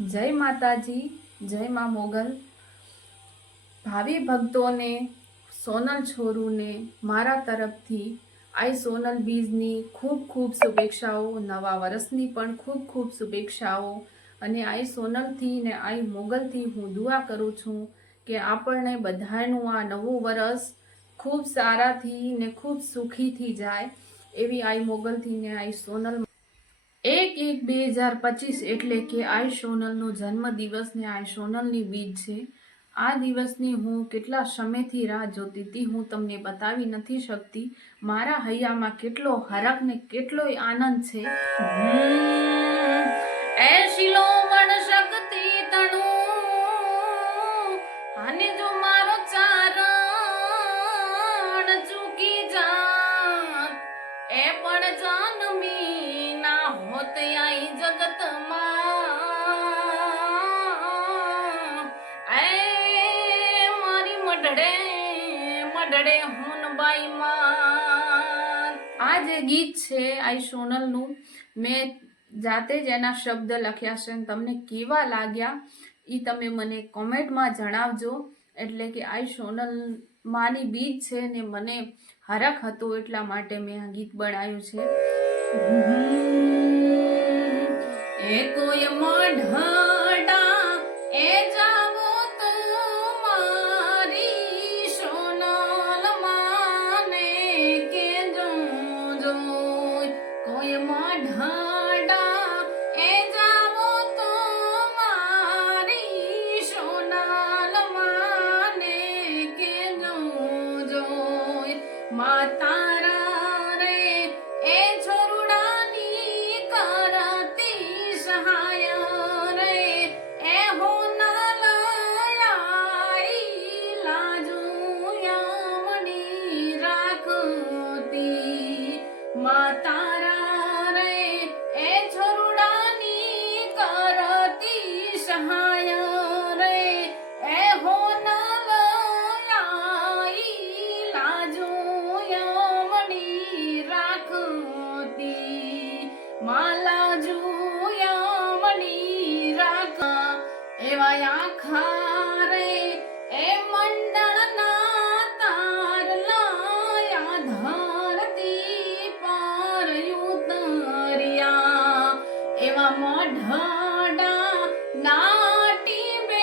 જય માતાજી, જય મા મોગલ. ભાવિ ભક્તોને, સોનલ છોરુને, મારા તરફથી આઈ સોનલ બીજની ખૂબ ખૂબ શુભેચ્છાઓ, નવા વર્ષની પણ ખૂબ ખૂબ શુભેચ્છાઓ. અને આઈ સોનલથી ને આઈ મોગલથી હું દુઆ કરું છું કે આપણને બધાનું આ નવું વરસ ખૂબ સારાથી ને ખૂબ સુખીથી જાય એવી આઈ મોગલથી ને આઈ સોનલ એક એક બે હજાર પચીસ એટલે કે આઈ સોનલનો જન્મદિવસ ને આઈ સોનલની બીજ છે. આ દિવસની હું કેટલા સમયથી રાહ જોતી હતી હું તમને બતાવી નથી શકતી. મારા હૈયામાં કેટલો હરખ ને કેટલોય આનંદ છે. એ શિલોમણ શક્તિ તણું. અને જો મારો ચારણ ચૂકી જા એ પણ જાનમી મઢડે હું બાઈ માં આ જે ગીત છે આઈ સોનલનું. મેં જાતે જ એના શબ્દ લખ્યા છે તમને કેવા લાગ્યા એ તમે મને કોમેન્ટમાં જણાવજો. એટલે કે આઈ સોનલ માની બીજ છે ને મને હરખ હતો એટલા માટે મેં આ ગીત બનાવ્યું છે. એ કોઈ મઢડા માતારા રે એ છોરુડાની કરતી સહાય રે એ હોનાલયાઈ લાજુ યામણી રાખતી. માતારા માલા જુયામણી રાખા એવા આખા રે, એ મંડળના લાયા ધરતી પાર ઉતર્યા. એવા મઢડા નાટી બે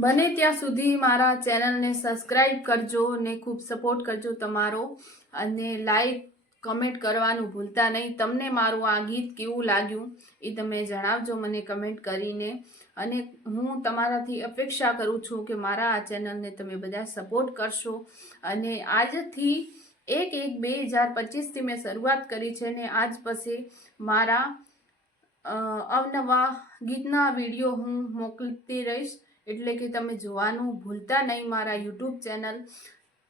બને ત્યાં સુધી મારા ચેનલને સબસ્ક્રાઈબ કરજો ને ખૂબ સપોર્ટ કરજો તમારો અને લાઈક, કમેન્ટ કરવાનું ભૂલતા નહીં. તમને મારું આ ગીત કેવું લાગ્યું એ તમે જણાવજો મને કમેન્ટ કરીને. અને હું તમારાથી અપેક્ષા કરું છું કે મારા આ ચેનલને તમે બધા સપોર્ટ કરશો. અને આજથી એક એક બે હજાર પચીસથી મેં શરૂઆત કરી છે ને આજ પછી મારા અવનવા ગીતના વીડિયો હું મોકલતી રહીશ. એટલે કે તમે જોવાનું ભૂલતા નહીં મારા યુટ્યુબ ચેનલ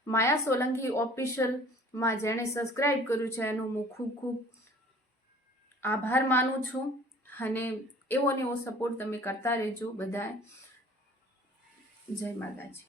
માયા સોલંકી ઓફિશિયલમાં જેણે સબસ્ક્રાઈબ કર્યું છે એનું હું ખૂબ ખૂબ આભાર માનું છું અને એવો ને એવો સપોર્ટ તમે કરતા રહેજો બધાએ જય માતાજી.